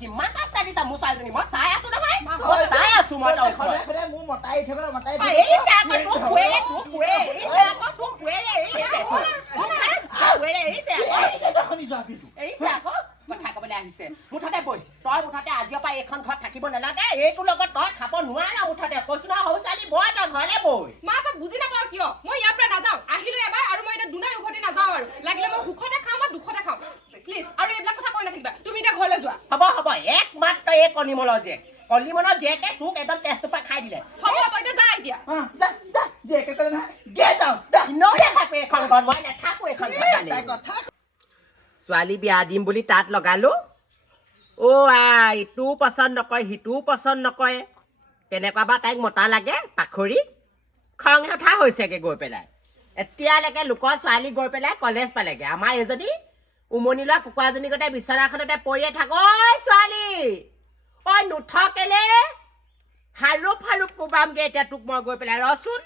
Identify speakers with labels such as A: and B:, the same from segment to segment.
A: কিমানটা চাই দিছা মোৰ ছোৱালীজনী মই চাই আছো নহয়। মই চাই আছো মই তই
B: সদায় সদায় মোৰ মতাই থাকিবলৈ মতাই
A: এৰিছে আকৌ তোক কুৱেৰে তোক কুৱে এৰিছে আকৌ তোক কুৱেৰে এৰিছে। তোক কুৱেৰে এৰিছে আকৌ।
B: শুনি যোৱা কিন্তু
A: এৰিছে আকৌ। কথা ক'বলৈ আহিছে। মুঠতে বৈ তই মুঠতে আজিৰ পৰা এইখন ঘৰত থাকিব নালাগে। এইটোৰ লগত তই খাব নোৱাৰ মুঠতে। কৈছো নহয় সৰু ছোৱালী বৈ তই ঘৰলে বৈ।
C: মা তই বুজি নাপাও কিয়? মই ইয়াৰ পৰা নাযাওঁ। আহিলো এবাৰ আৰু মই এতিয়া দুনাই উভতি নাযাওঁ আৰু। লাগিলে মই সুখতে খাওঁ বা দুখতে খাওঁ। প্লিজ আৰু এইবিলাক কথা কৈ নাথাকিবা। তুমি এতিয়া ঘৰলৈ যোৱা।
A: হ'ব হ'ব একমাত্ৰ এই কণিমলৰ জীয়েক। কণিমলৰ জীয়েকে তোক একদম তেজটোৰ পৰা খাই দিলে।
C: হ'ব তই এতিয়া যা এতিয়া।
B: অ, যা যা জীয়েকে ক'লে নহয় গেট আউট যা।
A: এনেও নাথাকো এইখন ঘৰত মই নাথাকো এইখন ঘৰত।
B: তাই
A: জানি।
B: কথা
A: ছোৱালী বিয়া দিম বুলি তাত লগালো। অ' আই ইটোও পচন্দ নকৰে সিটোও পচন্দ নকৰে। তেনেকুৱা বা তাইক মতা লাগে পাখৰি। খং হেঠা হৈছেগে গৈ পেলাই। এতিয়ালৈকে লোকৰ ছোৱালী গৈ পেলাই কলেজ পালেগে। আমাৰ এজনী উমনি লোৱা কুকুৰাজনী গতে বিচনাখনতে পৰিয়ে থাক। ঐ ছোৱালী ঐ নুঠ কেলে? হাৰুপ হাৰুপ কোবামগে এতিয়া তোক মই গৈ পেলাই। ৰচোন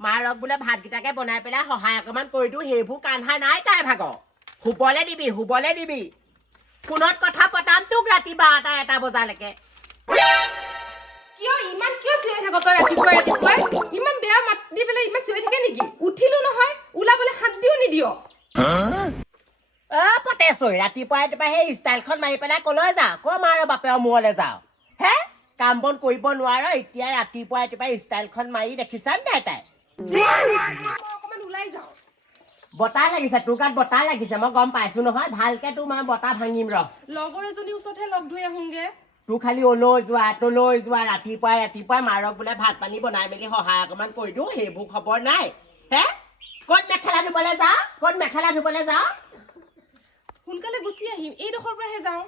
A: মাৰক বোলে ভাতকেইটাকে বনাই পেলাই সহায় অকণমান কৰি দিওঁ সেইবোৰ কান্ধা নাই তাই ভাগৰ। শুবলে দিবি শুবলে দিবি ফোনত কথা পতাম তোক ৰাতি বাৰটা এটা বজালৈকে।
C: কিয় ইমান কিয় চিঞৰি থাক? তই ৰাতিপুৱাই ৰাতিপুৱাই ইমান বেয়া মাত দি পেলাই ইমান চিঞৰি থাকে নেকি উঠিলো নহয় ওলাবলৈ শান্তিও নিদিয়
A: অ পতেছৈ ৰাতিপুৱা ৰাতিপুৱা সেই ষ্টাইলখন মাৰি পেলাই কলৈ যাওঁ? ক মাৰ বাপেৰ মূৰলৈ যাওঁ? হে? কাম বন কৰিব নোৱাৰ এতিয়া ৰাতিপুৱা ৰাতিপুৱা ষ্টাইলখন মাৰি দেখিছানে নাই তাই? বতাহ লাগিছে তোৰ গাত বতাহ লাগিছে মই গম পাইছো নহয় ভালকে তোৰ মই বতাহ ভাঙিম ৰ।
C: লগৰ এজনীৰ ওচৰতহে লগ ধৰি আহোংগে।
A: তোৰ খালি অলৈ যোৱা তলৈ যোৱা ৰাতিপুৱাই ৰাতিপুৱাই মাৰক বোলে ভাত পানী বনাই মেলি সহায় অকণমান কৰি দিওঁ সেইবোৰ খবৰ নাই। হে? ক'ত মেখেলা ধুবলৈ যাওঁ? ক'ত মেখেলা ধুবলৈ যাওঁ?
C: সোনকালে গুচি আহিম এইডোখৰ পৰাহে যাওঁ।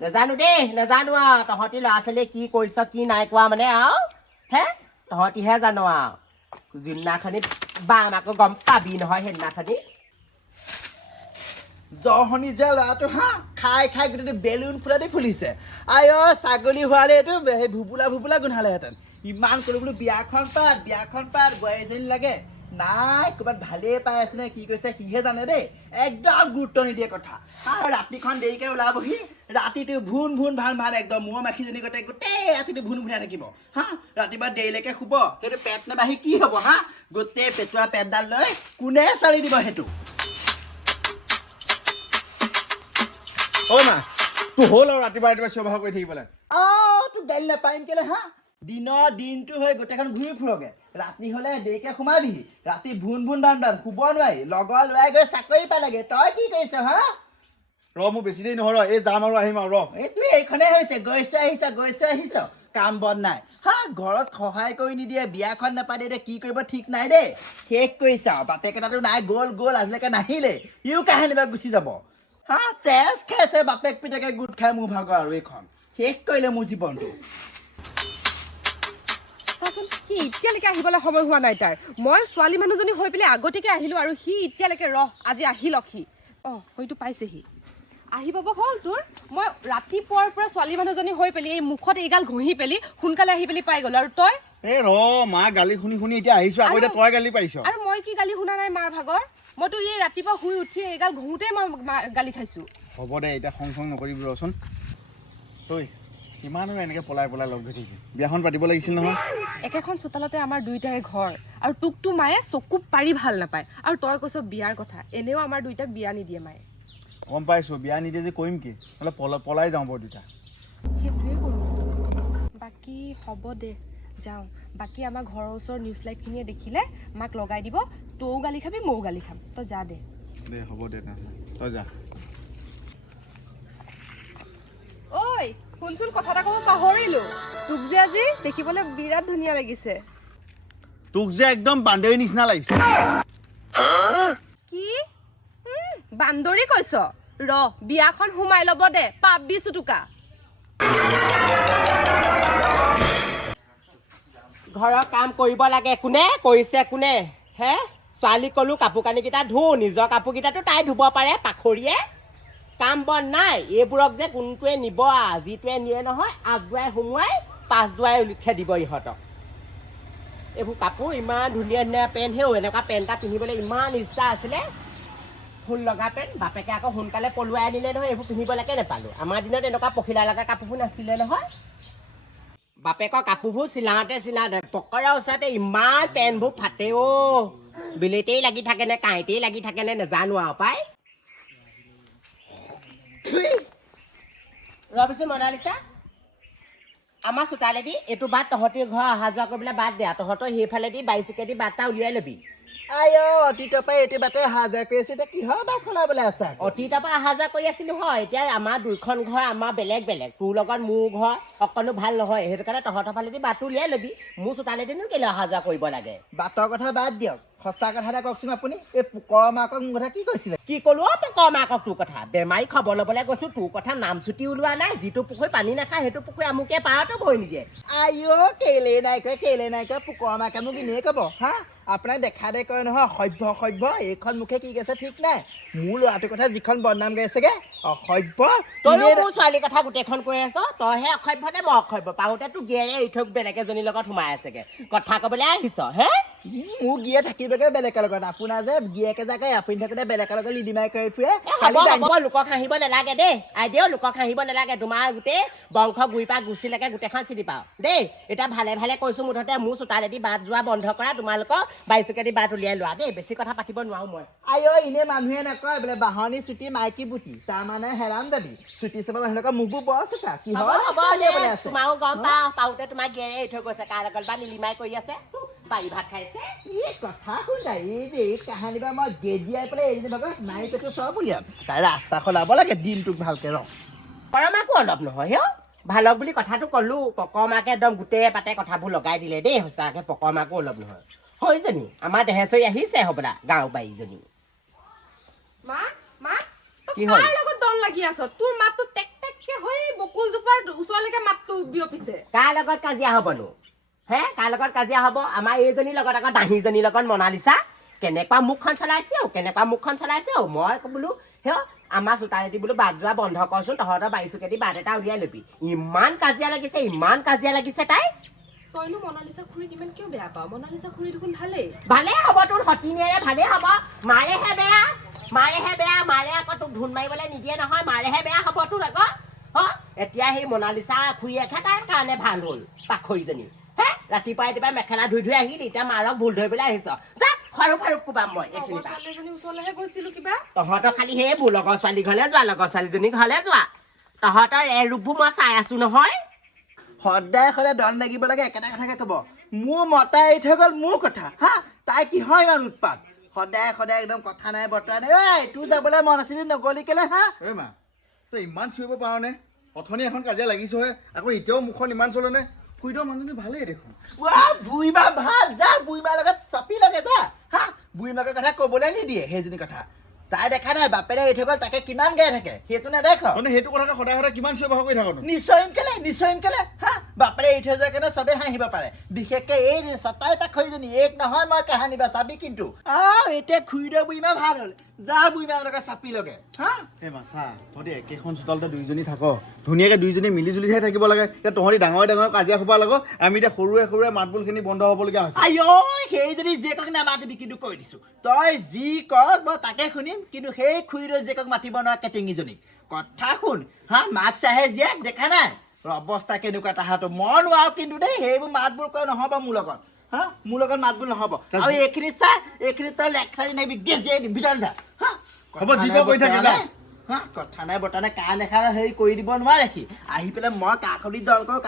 A: নাজানো দেই নাজানো আৰু। তহঁতি ল'ৰা ছোৱালীয়ে কি কৰিছ কি নাই কোৱা মানে আৰু। হে তহঁতিহে জানো আৰু। যোনদিনাখনি বাম আকৌ গম পাবি নহয় সেইদিনাখনি।
B: জহনি যে ল'ৰাটো হা খাই খাই গোটেইটো বেলুন দি ফুলিছে। আই অ ছাগলী হোৱালে এইটো সেই ভুপুলা ভুপুলা গোন্ধালেহেঁতেন। ইমান ক'লো বোলো বিয়াখন পাত বিয়াখন পাত বোৱাৰী এজনী লাগে। নাই ক'ৰবাত ভালেই পাই আছে নে কি কৈছে সিহে জানে দেই। একদম গুৰুত্ব নিদিয়ে কথা। আৰু ৰাতিখন দেৰিকৈ ওলাবহি ৰাতিটো ভুন ভুন ভালো ভালো একদম মূৰ মাখিজনী গোটেই গোটেই ৰাতিটো ভুন ভুনাই থাকিব। হা? ৰাতিপুৱা দেৰিলৈকে শুব সেইটো পেট নাবাঢ়ি কি হ'ব হা? গোটেই পেটুৱা পেটডাল লৈ কোনে চলি দিব সেইটো?
D: ঐ মা তোৰ হ'ল আৰু ৰাতিপুৱা ৰাতিপুৱা চিঞৰ বাখৰ কৰি থাকিবলৈ।
B: আহ তোক গালি নাপাৰিম কেলে হা? দিনৰ দিনটো হৈ গোটেইখন ঘূৰি ফুৰগে। ৰাতি হ'লে দেৰিকে সোমাবিহি ৰাতি ভুন ভুন বান বান শুব নোৱাৰি। লগৰ ল'ৰাই গৈ চাকৰি পালেগে। তই কি কৰিছ হা?
D: ৰ মোৰ বেছি দেৰি নহয় ৰ। এই যাম আৰু আহিম আৰু ৰ।
B: এই এইখনে হৈছে গৈছো আহিছ গৈছো আহিছ। কাম বন নাই। হা ঘৰত সহায় কৰি নিদিয়ে বিয়াখন নাপাতে দে কি কৰিব ঠিক নাই দেই। শেষ কৰিছ আৰু বাপেক এটাতো নাই গ'ল গ'ল আজিলৈকে নাহিলে ইও কাহিনীবা গুচি যাব। হা তেজ খাইছে বাপেক পিতেকে গোট খাই মোৰ ভাগৰ আৰু এইখন। শেষ কৰিলে মোৰ জীৱনটো।
C: সি এতিয়ালৈকে আহিবলৈ সময় হোৱা নাই তাৰ মই ছোৱালী মানুহজনী হৈ পেলাই আগতীয়াকৈ আহিলোঁ আৰু সি এতিয়ালৈকে ৰহ আজি আহিলক সি। অঁ হয়তো পাইছেহি। আহি পাব হ'ল তোৰ। মই ৰাতিপুৱাৰ পৰা ছোৱালী মানুহজনী হৈ পেলি এই মুখত এইগাল ঘঁহি পেলি সোনকালে আহি পেলি পাই গ'লো। আৰু তই?
D: এই ৰ মা গালি শুনি শুনি এতিয়া আহিছো। আকৌ এতিয়া তই গালি পাৰিছ।
C: আৰু মই কি গালি শুনা নাই মাৰ ভাগৰ? মইতো এই ৰাতিপুৱা শুই উঠি এইগাল ঘঁহোতেই মই গালি খাইছোঁ।
D: হ'ব দে এতিয়া খং চং নকৰিবি ৰচোন। ঐ কিমান আৰু এনেকৈ পলাই পলাই লগ ধৰি বিয়াখন পাতিব লাগিছিল নহয়।
C: একেখন চোতালতে আমাৰ দুইটাৰে ঘৰ আৰু তোকতো মায়ে চকু পাৰি ভালো নাপায়। আৰু তই কৈছ বিয়াৰ কথা এনেও আমাৰ দুইটাক বিয়া নিদিয়ে মায়ে।
D: গম পাইছোঁ বিয়া নিদিয়ে যে কৰিম কি? নহ'লে পলা পলাই যাওঁ বাৰু দুটা।
C: সেইটোৱে কৰোঁ বাকী হ'ব দে যাওঁ। বাকী আমাৰ ঘৰৰ ওচৰৰ নিউজ লাইভখিনিয়ে দেখিলে মাক লগাই দিব তইও গালি খাবি ময়ো গালি খাম। তই যা দে।
D: দে হ'ব দে তই যা।
C: ঐ! শুনচোন কথা এটা ক'ব পাহৰিলোঁ। তোক যে আজি দেখিবলৈ বিৰাট ধুনীয়া লাগিছে।
D: তোক যে একদম বান্দৰী নিচিনা লাগিছে।
C: কি? বান্দৰী কৈছ? ৰ বিয়াখন সোমাই ল'ব দে পাবি চুটুকা
A: ঘৰৰ কাম কৰিব লাগে কোনে? কৰিছে কোনে? হে? ছোৱালীক ক'লো কাপোৰ কানিকেইটা ধুওঁ নিজৰ কাপোৰকেইটাতো তাই ধুব পাৰে পাখৰিয়ে কাম বন নাই। এইবোৰক যে কোনটোৱে নিব যিটোৱে নিয়ে নহয় আগদুৱাই সোমোৱাই পাছদুৱাই উলিখাই দিব ইহঁতক। এইবোৰ কাপোৰ ইমান ধুনীয়া ধুনীয়া পেণ্ট হেও এনেকুৱা পেণ্ট এটা পিন্ধিবলৈ ইমান ইচ্ছা আছিলে। ফুল লগা পেণ্ট বাপেকে আকৌ সোনকালে পলুৱাই আনিলে নহয় এইবোৰ পিন্ধিবলৈকে নাপালোঁ আমাৰ দিনত এনেকুৱা পখিলা লগা কাপোৰবোৰ নাছিলে নহয়। বাপেকৰ কাপোৰবোৰ চিলাওঁতে চিলাওঁতে পকৰা ওচৰতে ইমান পেণ্টবোৰ ফাটে অ' লাগি থাকে নে কাঁইতেই লাগি থাকে নে নেজানো আৰু পাই। ৰবিচোন মনালিছা আমাৰ চোতালেদি এইটো বাট তহঁতি ঘৰ অহা যোৱা কৰিবলৈ বাদ দে আৰু তহঁতৰ সেইফালেদি বাইচুকেদি বাট এটা উলিয়াই ল'বি।
B: আই অতীতৰ পৰা এইটো বাটে হাজাৰ কৰি আছো। এতিয়া কিহৰ বাট খোলাবলৈ আছা?
A: অতীতৰ পৰা অহা যোৱা কৰি আছিলো হয়। এতিয়া আমাৰ দুইখন ঘৰ আমাৰ বেলেগ বেলেগ। তোৰ লগত মোৰ ঘৰ অকণো ভাল নহয়। সেইটো কাৰণে তহঁতৰ ফালেদি বাটটো উলিয়াই ল'বি। মোৰ চোতালেদিনো কেলৈ অহা যোৱা কৰিব লাগে?
B: বাটৰ কথা বাদ দিয়ক। সঁচা কথা এটা কওকচোন আপুনি এই পোকৰ মাকক মোৰ কথা কি কৈছিলে?
A: কি ক'লো অ' তই কম আকৌ তোৰ কথা? বেমাৰী খবৰ ল'বলৈ গৈছো তোৰ কথা নাম চুটি ওলোৱা নাই যিটো পুখুৰী পানী নাখায় সেইটো পুখুৰী আমুকে পাৰতো বৈ নিদিয়ে।
B: আই অ কেলে নাই কয় কেলে নাই কয় পোকৰ মাকে মোক এনেই ক'ব হা? আপোনাক দেখা দে কয় নহয় অসভ্য অসভ্য এইখন মুখে কি কৈছে ঠিক নাই? মোৰ ল'ৰাটোৰ কথা যিখন বদনাম গাইছেগে অসভ্য এনেই
A: মোৰ ছোৱালীৰ কথা গোটেইখন কৈ আছ তইহে অসভ্য নে মই অসভ্য? পাওঁতে তোৰ গিয়েৰে এৰি থৈ বেলেগ এজনীৰ লগত সোমাই আছেগে। কথা ক'বলৈ আহিছ হে?
B: মোৰ গিয়ে থাকিবগে বেলেগৰ লগত। আপোনাৰ যে গিয়েকে জাগে আপুনি থাকোঁতে বেলেগৰ লগত লিডিমাই কৰি ফুৰে।
A: লোকক হাঁহিব নালাগে দেই। আইদেউ লোকক হাঁহিব নালাগে। তোমাৰ গোটেই বংশ গুৰি পৰা গুচিলৈকে গোটেইখন চিনি পাওঁ। দেই এতিয়া ভালে ভালে কৈছোঁ মুঠতে মোৰ চোতালেদি বাট যোৱা বন্ধ কৰা তোমালোকৰ বাইচুকেদি বাট উলিয়াই লোৱা। দেই বেছি কথা পাতিব নোৱাৰো মই।
B: আই ঐ এনে মানুহে নকয় বোলে বাহনী চুটি মাইকী বুটি। তাৰমানে হেৰাম দাবি। চুটি চাব মানুহবিলাকৰ মুখবোৰ বৰ চোকা। কি
A: হ'ব
B: হয়।
A: তোমাৰো গম পাওঁ। পাওঁতে তোমাৰ গেৰে এৰি থৈ গৈছে। কাৰ লগত বা নিলিমাই কৰি আছে? বাৰী ভাত খাইছে?
B: এই কথা শুনা এই কাহানী বা মই গেদিয়াই পেলাই এৰি ভাগত নাই পেটো চব উলিয়াম। তাই ৰাস্তা সলাব লাগে দিনটোক ভালকে ৰ
A: পৰমাকো অলপ নহয় হেও ভালক বুলি কথাটো ক'লো পকৰমাকে একদম গোটেই পাতে কথাবোৰ লগাই দিলে দেই সঁচাকে পকৰমাকো অলপ নহয়। হয়জনী আমাৰ দেহেচৰি আহিছে হ'বলা গাঁও বাৰীজনী
C: মা মা
A: কি হ'ল?
C: লগত দল লাগি আছ? তোৰ মাতটো টেক টেককে হৈ বকুলজোপাৰ ওচৰলৈকে মাতটো বিয়পিছে
A: কাৰ লগত কাজিয়া হ'বনো? হে কাৰ লগত কাজিয়া হ'ব? আমাৰ এইজনীৰ লগত আকৌ দাহীজনীৰ লগত মনালিছা। কেনেকুৱা মুখখন চলাইছে অ কেনেকুৱা মুখখন চলাইছে অ? মই বোলো হে আমাৰ চোতালেদি বোলো বাট যোৱা বন্ধ কৰচোন তহঁতৰ বাৰী চুকেদি বাট এটা উলিয়াই ল'বি। ইমান কাজিয়া লাগিছে ইমান কাজিয়া লাগিছে তাই।
C: তইনো মনালিছা খুৰীক ইমান কিয় বেয়া পাৱ? মনালিছা খুৰী দেখোন ভালেই।
A: ভালেই হ'ব তোৰ সতিনীয়েৰে ভালেই হ'ব। মাৰেহে বেয়া মাৰেহে বেয়া মাৰে আকৌ তোক ধুন মাৰিবলৈ নিদিয়ে নহয় মাৰেহে বেয়া হ'ব তোৰ আকৌ। হ এতিয়া সেই মনালিছা খুৰীয়েকহে তাৰ কাৰণে ভাল হ'ল পাখৰিজনী ৰাতিপুৱা ৰাতিপুৱা মেখেলা ধুই ধুই আহিলি এতিয়া মাৰক ভুল ধৰিবলৈ আহিছ। যা সৰু সৰু কোবাম মই এইখিনি
C: লগৰ ছোৱালীজনীৰ ওচৰলৈহে গৈছিলো কিবা।
A: তহঁতৰ খালি সেইবোৰ লগৰ ছোৱালী ঘৰলৈ যোৱা লগৰ ছোৱালীজনী ঘৰলৈ যোৱা। তহঁতৰ এই ৰূপবোৰ মই চাই আছো নহয়।
B: সদায় সদায় দল লাগিব লাগে একেটা কথাকে ক'ব। মোৰ মতা এৰি থৈ গ'ল মোৰ কথা হা? তাই কিহৰ ইমান উৎপাত? সদায় সদায় একদম কথা নাই বতৰা নাই। ঐ তোৰ যাবলৈ মন আছিল নগলি কেলে হা?
D: মা তই ইমান চিঞৰিব পাৰনে অথনি এখন কাজিয়া লাগিছহে আকৌ এতিয়াও মুখখন ইমান চলেনে খুৰীদেউ মানুহটো ভালেই দেখোন।
B: ৱা বুঢ়ীমা ভালো, যা বুঢ়ীমাৰ লগত চাপি লাগে, যা। হা বুঢ়ীমাকৰ কথা ক'বলৈ নিদিয়ে, সেইজনী কথা। তাই দেখা নাই বাপেৰে এৰি থৈ গ'ল তাকে কিমান গাই থাকে? সেইটো নেদেখ।
D: সেইটো কথাকে সদায় সদায় কিমান চিঞৰ বাখৰ কৰি থাকনো?
B: নিশ্চয়ম কেলে নিশ্চয়ম কেলে? হা বাপেৰে এৰি থৈ যোৱাৰ কাৰণে চবেই হাঁহিব পাৰে। বিশেষকে এই চতাই পাখৰিজনী এক নহয় মই কাহানী বা চাবি কিন্তু। আহ এতিয়া খুৰীদেউ বুঢ়ীমা ভালো হ'ল। যা বুঢ়ীমাৰ লগত চাপি লগে। হা?
D: এই মা চা তহঁতি একেখন চোতালতে দুইজনী থাক। ধুনীয়াকৈ দুইজনী মিলি জুলিহে থাকিব লাগে। এতিয়া তহঁতি ডাঙৰে ডাঙৰে কাজিয়া খোপা লাগো আমি এতিয়া সৰুৱে সৰুৱে মাত বোলখিনি বন্ধ হ'বলগীয়া হৈছে।
B: আই সেইজনী জীয়েকক নামাতিবি কিন্তু কৈ দিছো। তই যি কৰ মই তাকে শুনিম। কিন্তু সেই খুৰীদেউ জীয়েকক মাতিব নোৱাৰা কেটেঙীজনীক কথা শুন হা মাক চাহে জীয়েক দেখা নাই? অৱস্থা কেনেকুৱা তাহাঁতো মই নোৱাৰো কিন্তু দেই সেইবোৰ মাতবোৰ কয় নহ'ব মোৰ লগত। হা মোৰ লগত মাতবোৰ নহ'ব। আৰু এইখিনি চা এইখিনি তই লেকচাৰি নাই গেজিয়াই দিম ভিতৰত যা
D: হ'ব, যি কৈ থাক,
B: কথা নাই, বতা নাই কাণ এষাৰ হেৰি কৰি দিব নোৱাৰে সি। আহি পেলাই মই কাষলি দল কৰোঁ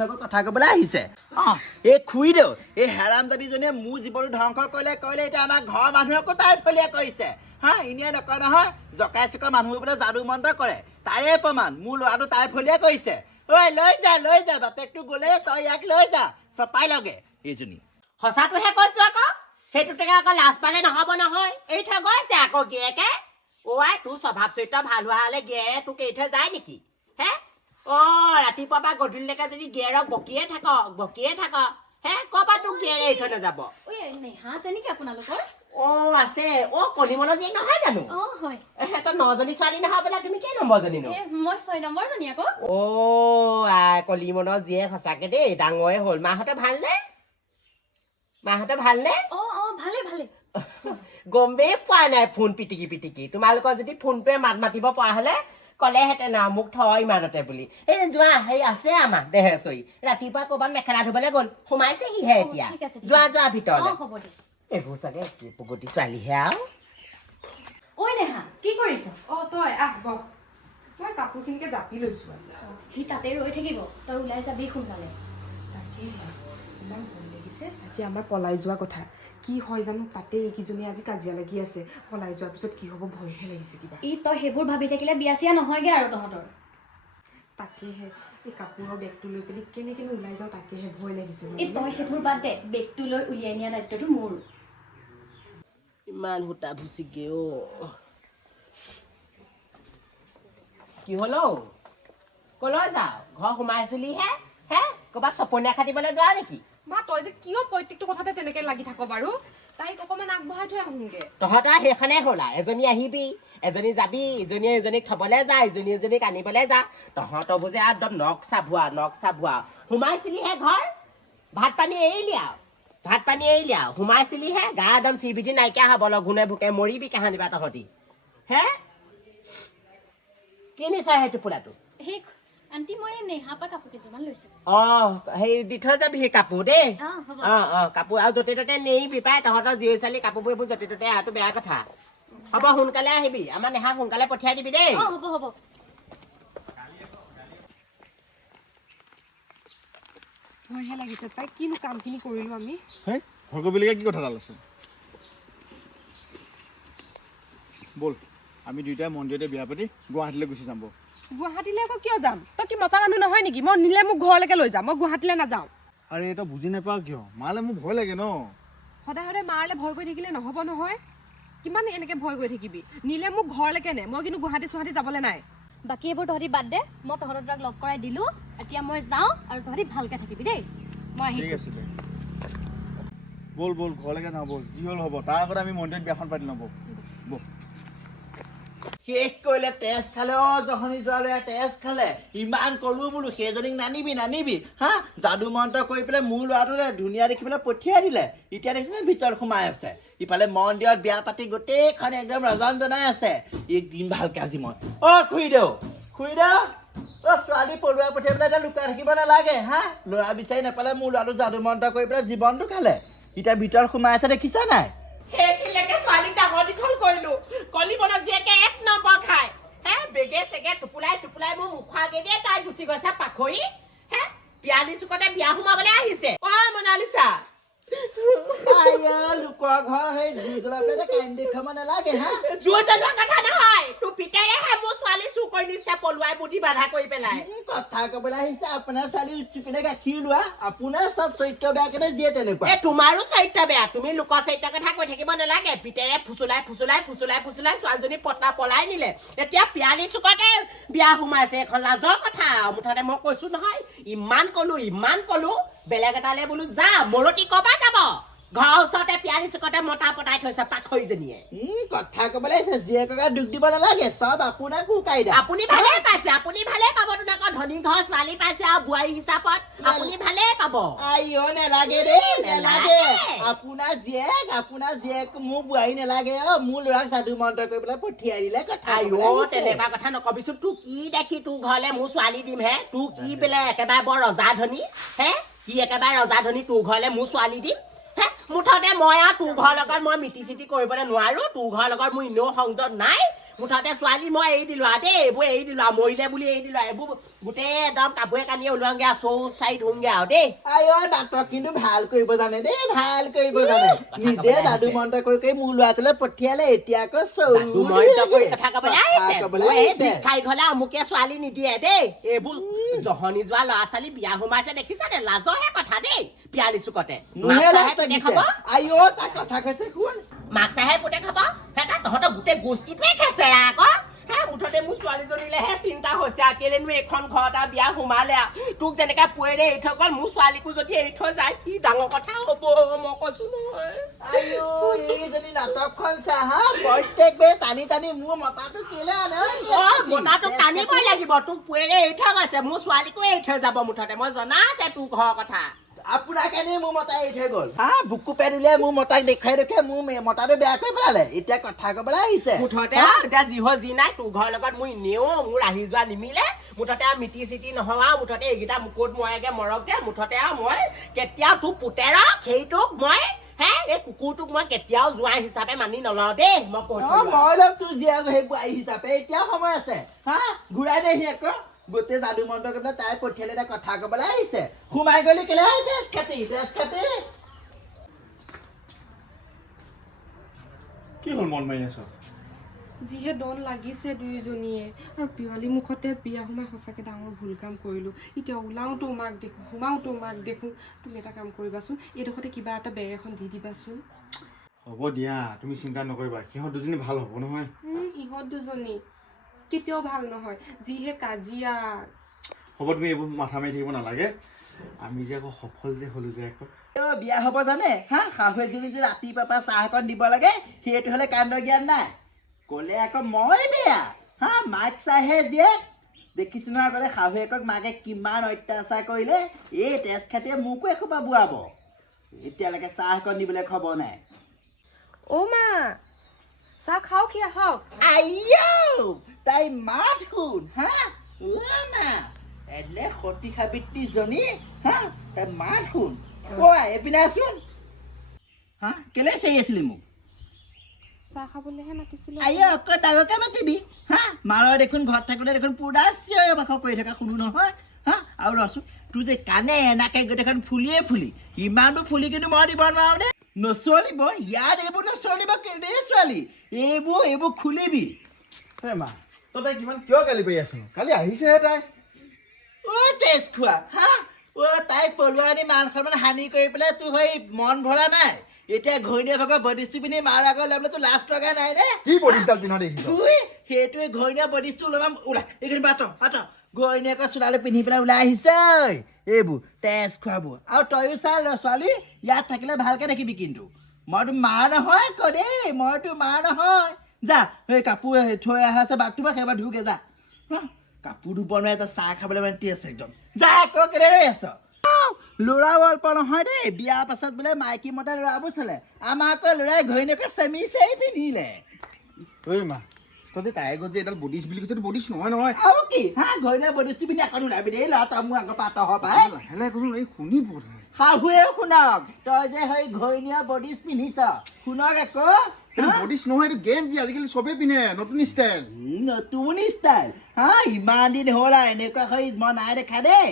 B: নকৰোঁ, কথা ক'বলৈ আহিছে। অঁ, এই খুৰি দেউ, এই হেৰামজাদীজনীয়ে মোৰ জীৱনটো ধ্বংস কৰিলে কৰিলে এতিয়া আমাৰ ঘৰৰ মানুহকো তাই ফলীয়া কৰিছে? হা এনেই নকয় নহয়, জকাই চকাই মানুহবোৰ বোলে যাদু মন্ত্ৰ কৰে। তাৰে প্ৰমাণ, মোৰ ল'ৰাটো তাই ফলীয়া কৰিছে। ঐ, লৈ যা লৈ যা, বাপেকটো গ'লে তই ইয়াক লৈ যা, চপাই লগে, এইজনী।
A: সঁচাটোহে কৈছো আকৌ সেইটোতে আকৌ লাজ পালে নহ'ব নহয়। এৰি থৈ গৈছে আকৌ গিয়েকে অ' আই তোৰ স্বভাৱ চৰিত্ৰ ভাল হোৱা হ'লে গিয়েৰে তোক এৰি থৈ যায় নেকি? হে? অ' ৰাতিপুৱা পৰা গধূলিলৈকে যদি গিয়েৰক বকিয়ে থাক বকিয়ে থাক হে? ক'ৰ পৰা তোক গিয়েৰে এৰি থৈ নাযাব?
E: ঐ নেহা আছে নেকি আপোনালোকৰ?
A: অ' আছে। অ' কলিমলৰ জীয়েক নহয় জানো?
E: অঁ হয়।
A: এহেঁতৰ নজনী ছোৱালী নহয় বোলে তুমি কেই নম্বৰজনী নো
E: এ মই ছয় নম্বৰজনী আকৌ।
A: অ' আই কলিমনৰ জীয়েক সঁচাকে দেই ডাঙৰে হ'ল। মাহঁতে ভালনে? মাহঁতে ভালনে?
E: অঁ অঁ ভালে ভালে।
A: গমেই পোৱা নাই ফোন পিটিকি পিটিকি। তোমালোকৰ যদি ফোনটোৱে মাত মাতিব পৰা হ'লে ক'লেহেঁতেন আৰু মোক থ ইমানতে বুলি। এই যোৱা সেই আছে আমাৰ দেহে চৰি ৰাতিপুৱা ক'ৰবাত মেখেলা ধুবলৈ গ'ল সোমাইছেহিহে
E: অ,
A: এতিয়া। যোৱা যোৱা ভিতৰলৈ। এইবোৰ চাগে কি প্ৰগতি ছোৱালীহে আৰু।
E: ঐ নেহা কি কৰিছ?
C: অঁ তই আহ বহ মই কাপোৰখিনিকে জাপি লৈছোঁ
E: সি তাতে ৰৈ থাকিব। তই ওলাই যাবি সোনকালে।
C: তাকেহে লাগিছে আজি আমাৰ পলাই যোৱা কথা। কি হয় জানো? তাতে এইকেইজনী আজি কাজিয়া লাগি আছে। পলাই যোৱাৰ পিছত কি হ'ব? ভয়হে লাগিছে কিবা।
E: ই তই সেইবোৰ ভাবি থাকিলে বিয়া চিয়া নহয়গে আৰু তহঁতৰ।
C: তাকেহে। এই কাপোৰৰ বেগটো লৈ পেলাই কেনেকেনো ওলাই যাওঁ? তাকেহে ভয় লাগিছে
E: এই? তই সেইবোৰ বাদ দে। বেগটো লৈ উলিয়াই নিয়া দায়িত্বটো মোৰ।
A: ইমান সূতা ভুচিগে অ। কি হ'ল অ? কলৈ যাওঁ? ঘৰ সোমাইছিলিহে? হে? ক'ৰবাত চপনীয়া খাটিবলৈ যোৱা নেকি?
C: মা তই যে কিয় প্ৰত্যেকটো কথাতে তেনেকে লাগি থাক বাৰু? তাইক অকণমান আগবঢ়াই থৈ আহোঁগে।
A: তহঁতৰ সেইখনে হ'ল এজনী আহিবি এজনী যাবি ইজনীয়ে ইজনীক থবলৈ যা ইজনী ইজনীক আনিবলৈ যা। তহঁতৰবোৰ যে একদম নখ চাবোৱা নখ চাবোৱা সোমাইছিলিহে ঘৰ? ভাত পানী এৰিলি আৰু। ভাত পানী এৰিলি আৰু। সোমাইছিলিহে? গা একদম চিবিটি নাইকিয়া হ'ব লঘোণে ভোকে মৰিবি কাহানিবা তহঁতি। হে? কি নিছা সেই টোপোলাটো
E: আণ্টি মই নেহাৰ পৰা কাপোৰ কেইযোৰমান লৈছোঁ?
A: অঁ হেৰি দি থৈ যাবি সেই কাপোৰ দেই।
E: অঁ হ'ব।
A: অঁ অঁ কাপোৰ আৰু য'তে ত'তে নেৰিবি পাই তহঁতৰ জীয়ৰী ছোৱালী কাপোৰবোৰ এইবোৰ য'তে ত'তে অহাটো বেয়া কথা। হ'ব সোনকালে আহিবি। আমাৰ নেহাক সোনকালে পঠিয়াই দিবি দেই।
E: অঁ হ'ব হ'ব।
C: ভয়হে লাগিছে। তাই কিনো কামখিনি কৰিলোঁ আমি?
D: হেই ভয় কৰিবলগীয়া কি কথা আছে? ব'ল আমি দুয়োটাই মন্দিৰতে বিয়া পাতি গুৱাহাটীলৈ গুচি যাম ব'ল।
C: গুৱাহাটীলৈ আকৌ কিয় যাম? তই কি মতা মানুহ নহয় নেকি? মই নিলে মোক ঘৰলৈকে লৈ যাম মই গুৱাহাটীলৈ নাযাওঁ।
D: আৰে এটা বুজি নাপাওঁ কিয়? মালে মোৰ ভয় লাগে ন?
C: সদায় সদায় মাৰলে ভয় কৰি থাকিলে নহ'ব নহয়। কিমান এনেকৈ ভয় কৰি থাকিবি? নিলে মোক ঘৰলৈকে নে? মই কিন্তু গুৱাহাটী চুৱাহাটী যাবলৈ নাই।
E: বাকী এইবোৰ তহঁতি বাদ দে। মই তহঁতৰ তাক লগ কৰাই দিলোঁ। এতিয়া মই যাওঁ আৰু তহঁতি ভালকৈ থাকিবি দেই। মই আহিছোঁ।
D: ব'ল ব'ল ঘৰলৈকে যাওঁ ব'ল যি হ'ল হ'ব। তাৰ আগতে আমি মন্দিৰত বিয়াখন পাতি লওঁ ব'ল।
B: শেষ কৰিলে তেজ খালে, অ, জহনী যোৱালে তেজ খালে। ইমান কলো বোলো, সেইজনীক নানিবি নানিবি, হা? যাদু মন্ত্ৰ কৰি পেলাই মোৰ ল'ৰাটোলে ধুনীয়া দেখি পেলাই পঠিয়াই দিলে। এতিয়া দেখিছেনে ভিতৰত সোমাই আছে। ইফালে মন্দিৰত বিয়া পাতি গোটেইখন একদম ৰজন জনাই আছে। এক দিন ভালকে আজি মই। অ খুৰীদেউ খুৰীদেউ অ, ছোৱালী পলুৱাই পঠিয়াই পেলাই এতিয়া লুকাই থাকিব নালাগে, হা? ল'ৰা বিচাৰি নাপালে মোৰ ল'ৰাটো যাদু মন্ত্ৰ কৰি পেলাই জীৱনটো খালে। এতিয়া ভিতৰত সোমাই আছে, দেখিছা নাই?
A: সেইখিনিলৈকে ছোৱালীক ডাঙৰ দীঘল কৰিলো। কলি মনত জীয়েকে এক নম্বৰ খাই হে, বেগে চেগে টোপোলাই চুপোলাই মোৰ মুখৰ আগেদিয়ে তাই গুচি গৈছে পাখৰি হে পিয়ালি চুকতে বিয়া সোমাবলৈ আহিছে। অ মনালিছা યા લુકા ઘા હે દૂધલા પે કેન્ડી ખમને લાગે
B: હા જો જલવા કથા ના હોય તું પીટાય હે লোৱা আপোনাৰ সব চৈত্য বেয়া কেনে
A: তোমাৰো চৈত্য বেয়া তুমি লোকৰ চৈত্য কথা কৈ থাকিব নালাগে পিতেৰে ফুচুলাই ফুচুলাই ফুচুলাই ফুচুলাই ছোৱালীজনী পতা পলাই নিলে এতিয়া পিয়ালি চুকতে বিয়া সোমাইছে এখন লাজৰ কথা মুঠতে মই কৈছো নহয় ইমান কলো ইমান কলো বেলেগ এটালৈ বোলো যা মৰতি ক'ৰ পৰা যাব ঘৰৰ ওচৰতে পিয়ালি চুকতে মতা পতাই থৈছে পাখৰিজনীয়ে
B: কথা কবলৈ জীয়েকক দুখ দিব নালাগে চব আপোনাৰ কুকাইদা
A: আপুনি ভালে পাইছে আপুনি ভালে পাব তোন আকৌ ধনী ঘৰ ছোৱালী পাইছে আৰু বোৱাৰী হিচাপত আপুনি ভালে পাব।
B: আইঅ নেলাগে দেই নেলাগে। আপোনাৰ জীয়েক আপোনাৰ জীয়েক মোৰ বোৱাৰী নেলাগে অ মোৰ ল'ৰাক সাধু মন্ত্ৰ কৰি পঠিয়াই দিলে কথা
A: আইঅ। তেনেকুৱা কথা নকবিচোন তোক কি দেখি তোৰ ঘৰলে মোৰ ছোৱালী দিম হে তোৰ কি বোলে একেবাৰে বৰ ৰজাধনী হে? কি একেবাৰে ৰজাধনী তোৰ ঘৰলে মোৰ ছোৱালী দিম? হে? মুঠতে মই আৰু তোৰ ঘৰৰ লগত মই মিতি চিতি কৰিবলৈ নোৱাৰো। তোৰ ঘৰৰ লগত মোৰ এনেও সংযোগ নাই। মুঠতে ছোৱালী মই এৰি দিলো আৰু দেই এইবোৰ এৰি দিলো আৰু মৰিলে বুলি এৰি দিলো এইবোৰ গোটেই একদম কাপোৰে কানিয়ে ওলোৱাংগে আৰু চৌ চাৰি ধুংগে আৰু দেই।
B: আইঅ নাটক কিন্তু ভালো কৰিব জানে দেই ভালো কৰিব জানে। নিজে যাদু মন্ত্ৰ কৰি কৰি মোৰ ল'ৰাটোলৈ পঠিয়ালে এতিয়া আকৌ
A: কৰি কথা কবলৈ এই
B: আহিছে।
A: আমুকে ছোৱালী নিদিয়ে দেই। এইবোৰ জহনি যোৱা ল'ৰা ছোৱালী বিয়া সোমাইছে দেখিছানে? লাজৰহে কথা দেই পিয়ালি চুকতে।
B: মোহে
A: মাক
B: লাজ
A: চাহে পুতেক
B: লাগিছে
A: খাব?
B: আইঅ তাক কথা কৈছে শুন।
A: মাক চাহে পুতে খাব? সেটা তহঁতৰ গোটেই গোষ্ঠীটোৱে খেচেৰা আকৌ। মুঠতে মোৰ ছোৱালীজনীলেহে চিন্তা হৈছে কেলেনো এইখন ঘৰত আৰু বিয়া সোমালে তোক যেনেকে পুৱেৰে এৰি থৈ গ'ল মোৰ ছোৱালীকো যদি এৰি থৈ যায় কি ডাঙৰ কথা হ'ব মই কৈছো নহয়।
B: এইজনী নাটকখন চা হা প্ৰত্যেকবাৰে টানি টানি মোৰ মতাটো কেলে
A: মতাটো টানিবই লাগিব। তোক পুৱেৰে এৰি থৈ গৈছে মোৰ ছোৱালীকো এৰি থৈ যাব মুঠতে। মই জনা আছে তোৰ ঘৰৰ কথা।
B: আপোনাক এনেই মোৰ মতাই এৰি থৈ গ'ল। হা বুকু পেট উলিয়াই মোৰ মতাক দেখুৱাই দেখুৱাই মোৰ মতাটো বেয়া কৰি পেলালে। এতিয়া কথা ক'বলৈ আহিছে
A: মুঠতে এতিয়া যি হ'ল যি নাই তোৰ ঘৰৰ লগত মোৰ এনেও মোৰ আহি যোৱা নিমিলে। মুঠতে আৰু মিতি চিতি নহয় আৰু মুঠতে এইকেইটা মুকুত মৰাগে মৰক দে। মুঠতে আৰু মই কেতিয়াও তোৰ পুতেৰক সেইটোক মই হে এই কুকুৰটোক মই কেতিয়াও জোৱাই হিচাপে মানি নলওঁ দেই মই কৈ
B: অ, মই ল'ম তোৰ জীয়াক সেই বোৱাৰী হিচাপে। এতিয়াও সময় আছে। হা? ঘূৰাই দেহি আকৌ। গোটেই যাদু মন্ত্ৰ কৰি পেলাই তাই পঠিয়ালে এতিয়া কথা ক'বলৈ আহিছে। সোমাই গ'লি কেলে? "এই তেজ খাতি তেজ খাতি
D: কি হ'ল মন মাৰি আছ?
C: যিহে দন লাগিছে দুয়োজনীয়ে আৰু পিয়লি মুখতে বিয়া সোমাই সঁচাকৈ ডাঙৰ ভুল কাম কৰিলোঁ। এতিয়া ওলাওঁতো মাক দেখোঁ সোমাওতো মাক দেখোঁ। তুমি এটা কাম কৰিবাচোন এইডোখৰতে কিবা এটা বেৰ এখন দি দিবাচোন।
D: হ'ব দিয়া তুমি চিন্তা নকৰিবা সিহঁত দুজনী ভাল হ'ব নহয়।
C: ইহঁত দুজনী। কেতিয়াও ভাল নহয়। যিহে কাজিয়া।
D: হ'ব তুমি এইবোৰ মাথা মাৰি থাকিব নালাগে। আমি যে আকৌ সফল যে হ'লো যে আকৌ।
B: বিয়া হ'ব জানে? হা? শাহু এজনী যে ৰাতিপুৱাৰ পৰা চাহ অকণ দিব লাগে সেইটো হ'লে কাণ্ড জ্ঞান নাই। ক'লে আকৌ মই বেয়া? হা? মাক চাহে জীয়েক দেখিছোঁ নহয় আগতে শাহুৱেকক মাকে কিমান অত্যাচাৰ কৰিলে। এই তেজ খাতিয়ে মোকো এসোপা বোৱাব। এতিয়ালৈকে চাহ অকণ দিবলৈ খবৰ নাই।
C: অ' মা চাহ খাওক সি আহক?
B: আইও তাই মাত শুন হা? ওলা না এনে সতী সাবিত্ৰীজনী হা? তাই মাত শুন। ঐ এইপিনে আছোন হা? কেলে চাই আছিলি মোক?
C: চাহ খাবলৈহে মাতিছিলোঁ।
B: আইও অকণ ডাঙৰকে মাতিবি হা? মাৰৰ দেখোন ঘৰত থাকোঁতে দেখোন পুৰা চিঞৰ বাখৰ কৰি থকা শুনো নহয় হা? আৰু ৰচোন তোৰ যে কাণে এনাকে গোটেইখন ফুলিয়ে ফুলি। ইমানবোৰ ফুলি কিন্তু মই দিব নোৱাৰো দেই। নচলিব ইয়াত এইবোৰ নচলিব দেই ছোৱালী? এইবোৰ এইবোৰ খুলিবি।
D: হে মা তই তাই কিমান কিয় গালি পাৰি আছ? কালি আহিছেহে তাই।
B: অ' তেজ খোৱা হা? অ' তাইক পলুৱা আনি মান সন্মান হানি কৰি পেলাই তোৰ হৈ মন ভৰা নাই। এতিয়া ঘৈণীয়ে ভাগৰ বডিষ্টটো পিন্ধি মাৰ আগত লৈ পেলাই তোৰ লাজ লগা নাই নে?
D: কি বডিষ্টাল পিন্ধা দেখিছ?
B: তুই সেইটোৱে ঘৈণীয়া বডিষ্টটো ওলাম ওলা। এইখিনি পাত পাত। ঘৈণীয়েকৰ চোলালে পিন্ধি পেলাই ওলাই আহিছে ঐ। এইবোৰ তেজ খোৱাবোৰ। আৰু তয়ো চা ল'ৰা ছোৱালী ইয়াত থাকিলে ভালকে থাকিবি কিন্তু। মইতো মাৰ নহয় আকৌ দেই। মইতো মাৰ নহয়। যা সেই কাপোৰ থৈ অহা আছে বাথৰুমত সেইবাৰ ধুগে যা। কাপোৰ ধুব নোৱাৰে তই চাহ খাবলৈ মাতি আছে একদম। যা আকৌ কেলে ৰৈ আছ? ল'ৰা অল্প নহয় দেই বিয়াৰ পাছত বোলে মাইকী মতা ল'ৰাবোৰ চালে। আমাৰ আকৌ ল'ৰাই ঘৈণীয়েকে চেমি চেই পিন্ধিলে।
D: ঐ মা যে তাই আগত যে এডাল বডিছ বুলি কৈছে বডিছ নহয় নহয়।
B: আৰু কি? হা ঘৈণীয়ে বডিষ্টি পিন্ধি আকৌ ওলাবি দেই ল'ৰা তই মোৰ আগৰ পৰা আঁতৰ পাই।
D: লাহে লাহে কচোন এই শুনিব তাই।
B: শাহুৱেও শুনক তই যে সেই ঘৈণীয়া বডিজ পিন্ধিছ শুনক আকৌ। হা?
D: নহয় এইটো গেঞ্জি আজিকালি চবেই পিন্ধে নতুন ষ্টাইল
B: নতুন ষ্টাইল হা ইমান দিন হ'ল আৰু এনেকুৱা হৈ মই নাই দেখা দেই।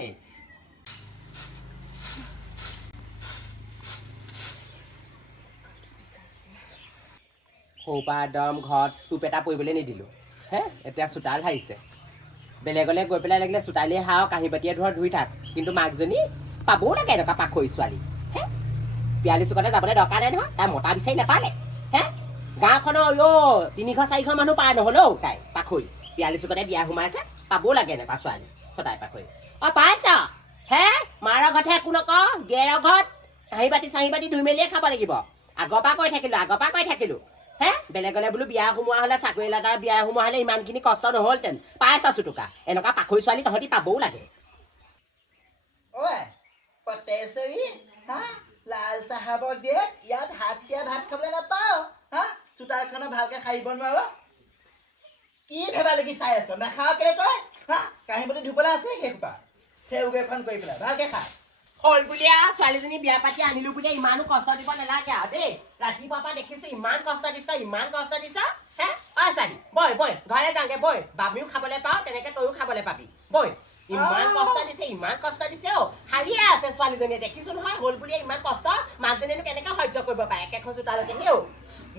A: সৌপা একদম ঘৰত টোপ এটা পৰিবলৈ নিদিলোঁ। হে এতিয়া চোতাল হাৰিছে। বেলেগলৈ গৈ পেলাই লাগিলে চোতালেই হাও কাঁহী বাতিয়ে ধৰ ধুই থাক। কিন্তু মাকজনী পাবও লাগে এনেকুৱা পাখৰি ছোৱালী। হে পিয়ালি চুকতে যাবলৈ দৰকাৰ নাই নহয় তাই মতা বিচাৰি নাপালে। হে? গাঁওখনৰ অ' তিনিশ চাৰিশ মানুহ পাৰ নহ'লেও তাই পাখৰি পিয়ালি চুকতে বিয়া সোমাইছে। পাবও লাগে এনেকুৱা ছোৱালী ছটাই পাখৰি অ' পাইছ? হে মাৰৰ ঘৰতহে একো নকওঁ গেৰৰ ঘৰত কাঁহী বাতি চাহি বাতি ধুই মেলিয়ে খাব লাগিব। আগৰ পৰা কৈ থাকিলোঁ আগৰ পৰা কৈ থাকিলোঁ। হে বেলেগলে বোলো বিয়া সোমোৱা হ'লে চাকৰি লগা বিয়া সোমোৱা হ'লে ইমানখিনি কষ্ট নহ'লহেঁতেন পাইছ চুটুকা এনেকুৱা পাখৰি ছোৱালী তহঁতি পাবও লাগে।
B: লাল চাহাবৰ জীয়েক ইয়াত হাত দিয়া ভাত খাবলৈ নাপাওঁ হা? চোতালখনত ভালকৈ সাৰিব নোৱাৰো। কি ভেবা লাগি চাই আছ? নাখাওঁ কেলে তই? হা? কাঁহী বাতি ধুবলৈ আছে সেইসোপা সেউকেইখন কৰি পেলাই ভালকৈ খা।
A: হ'ল বুলি আৰু ছোৱালীজনী বিয়া পাতি আনিলো বুলি ইমানো কষ্ট দিব নালাগে আৰু দেই। ৰাতিপুৱাৰ পৰা দেখিছো ইমান কষ্ট দিছ ইমান কষ্ট দিছ। হে? অ ছোৱালী বই বই ঘৰলে যাওঁগে বই বামিও খাবলৈ পাওঁ তেনেকে তয়ো খাবলৈ পাবি। বই ইমান। কষ্ট দিছে ইমান কষ্ট দিছে অ। হাৰিয়ে আছে ছোৱালীজনীয়ে। দেখিছো নহয় হ'ল বুলিয়ে ইমান কষ্ট। মাকজনীয়েনো কেনেকে সহ্য কৰিব পাৰে? একেখন চোতালতে হেও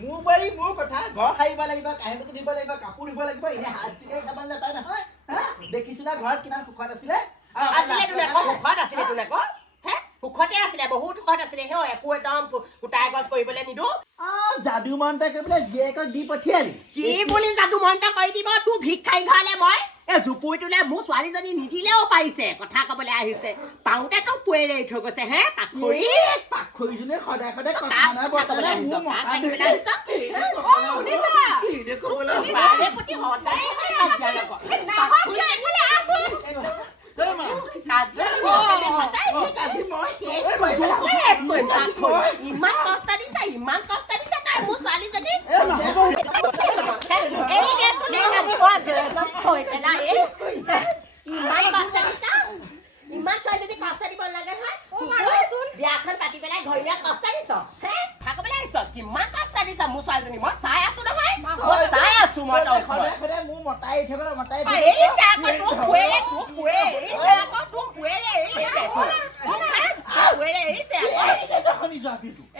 B: মোৰ বাৰী মোৰ কথা ঘৰ সাৰিব লাগিব কাঁহী বাতি ধুব লাগিব কাপোৰ ধুব লাগিব এনে হাত চিকাই খাব নাপায় নহয়। দেখিছো না ঘৰত কিমান সুখত আছিলে।
A: আছিলে তোন আকৌ সুখত আছিলে তোন আকৌ। সুখতে আছিলে বহুত সুখত আছিলে। হেও একো একদম গোটাই গছ কৰিবলৈ নিদো
B: যাদু মন্ত্ৰ কৰি পেলাই জীয়েকক দি পঠিয়ালি।
A: কি বুলি যাদু মন্ত্ৰ কৰি দিব তোৰ ভিক্ষাৰী ঘৰলে মই? এই জুপুৰিটোলে মোৰ ছোৱালীজনী নিদিলেও পাৰিছে কথা কবলৈ আহিছে। পাওঁতে তোক পুৱেৰে এৰি থৈ গৈছে হে পাখৰি
B: পাখৰিজনী সদায় কথা নাই মোৰ? মতা
A: সদায় ইমান কষ্ট দিছা ইমান কষ্ট দিছা তাই মোৰ ছোৱালীজনী এই দেচোন এই কান্দিব থৈ পেলাই ইমান কষ্ট দিছা ইমান ছোৱালীজনী কষ্ট দিব নালাগে নহয় বিয়াখন পাতি পেলাই ঘৰীয়া কষ্ট দিছ হে? থাকবলৈ আহিছ কিমান কষ্ট দিছা মোৰ ছোৱালীজনী মই চাই আছো নহয়। মই চাই আছো মই তই
B: মোৰ মতাই থাকিবলৈ মতাই
A: এৰিছে আকৌ তোক ফুৱেৰে ফুৱে এৰিছে আকৌ তোক ফুৱেৰে এৰিছে। তোক তোক হে? তোক ফুৱেৰে এৰিছে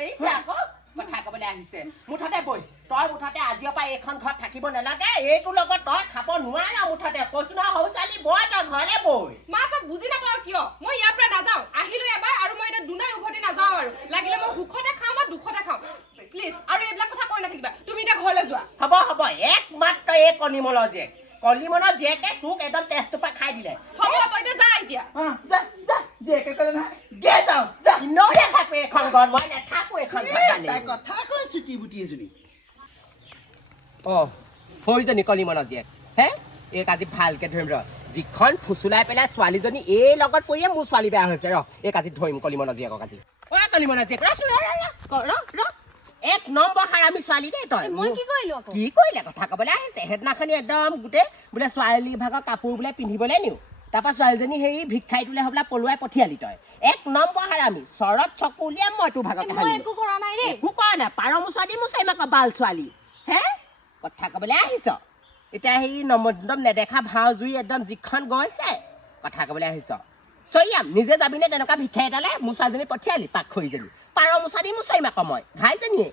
A: এৰিছে আকৌ। কথা ক'বলৈ আহিছে। মুঠতে বৈ তই মুঠতে আজিৰ পৰা এইখন ঘৰত থাকিব নালাগে। এইটোৰ লগত তই খাব নোৱাৰ মুঠতে। কৈছো নহয় সৰু ছোৱালী বৈ তই ঘৰলে বৈ
C: মা তই বুজি নাপাও কিয় মই ইয়াৰ পৰা নাযাওঁ আহিলো এবাৰ আৰু মই এতিয়া দুনাই উভতি নাযাওঁ আৰু লাগিলে মই সুখতে খাওঁ বা দুখতে খাওঁ প্লিজ আৰু এইবিলাক কথা কৈ নাথাকিবা তুমি এতিয়া ঘৰলৈ যোৱা
A: হ'ব হ'ব একমাত্ৰ এই কণিমলৰ জীয়েক কণিমলৰ জীয়েকে তোক একদম তেজটোৰ পৰা খাই দিলে
C: হ'ব তই এতিয়া যা এতিয়া
B: যা যা জীয়েকে ক'লে নহয় গেট আউট যা
A: এনেও নাথাকো এইখন ঘৰত মই নাথাকো এইখন ঘৰত
B: তাই কথা কয় চুটি বুটি এজনী।
A: অঁ সৰুজনী কলিমনৰ জীয়েক। হে এইক আজি ভালকে ধৰিম ৰ। যিখন ফুচুলাই পেলাই ছোৱালীজনী এই লগত পৰিয়ে মোৰ ছোৱালী বেয়া হৈছে ৰ। এইক আজি ধৰিম কলিমনৰ জীয়েকক আজি। অ কলিমনৰ জীয়েক ৰচোন ৰ ৰ ৰ। এক নম্বৰ হাৰামী ছোৱালী দেই তই।
E: মই কি কৰিলো
A: কি কৰিলে? কথা ক'বলৈ আহিছে। সেইদিনাখনি একদম গোটেই বোলে ছোৱালী ভাগৰ কাপোৰ বোলে পিন্ধিবলৈ নিওঁ। তাৰপৰা ছোৱালীজনী সেই ভিক্ষাৰী তোলে হ'বলা পলুৱাই পঠিয়ালি তই। এক নম্বৰ হাৰামী চৰত চকু উলিয়াম মই তোৰ কাহিনী
E: একো কৰা নাই দেই।
A: একো কৰা নাই। পাৰ মুচুৱাদি মুচাই মাক বাল ছোৱালী। হে? কথা ক'বলৈ আহিছ? এতিয়া সেই নমদম নেদেখা ভাও জুই একদম যিখন গৈছে। কথা ক'বলৈ আহিছ? চৈয়াম নিজে যাবিনে তেনেকুৱা ভিক্ষাৰী এটালে? মোৰ ছোৱালীজনী পঠিয়ালি পাক খৰিজনী পাৰ মোচা দি মোচাৰিম আকৌ মই। ঘাই জানিয়ে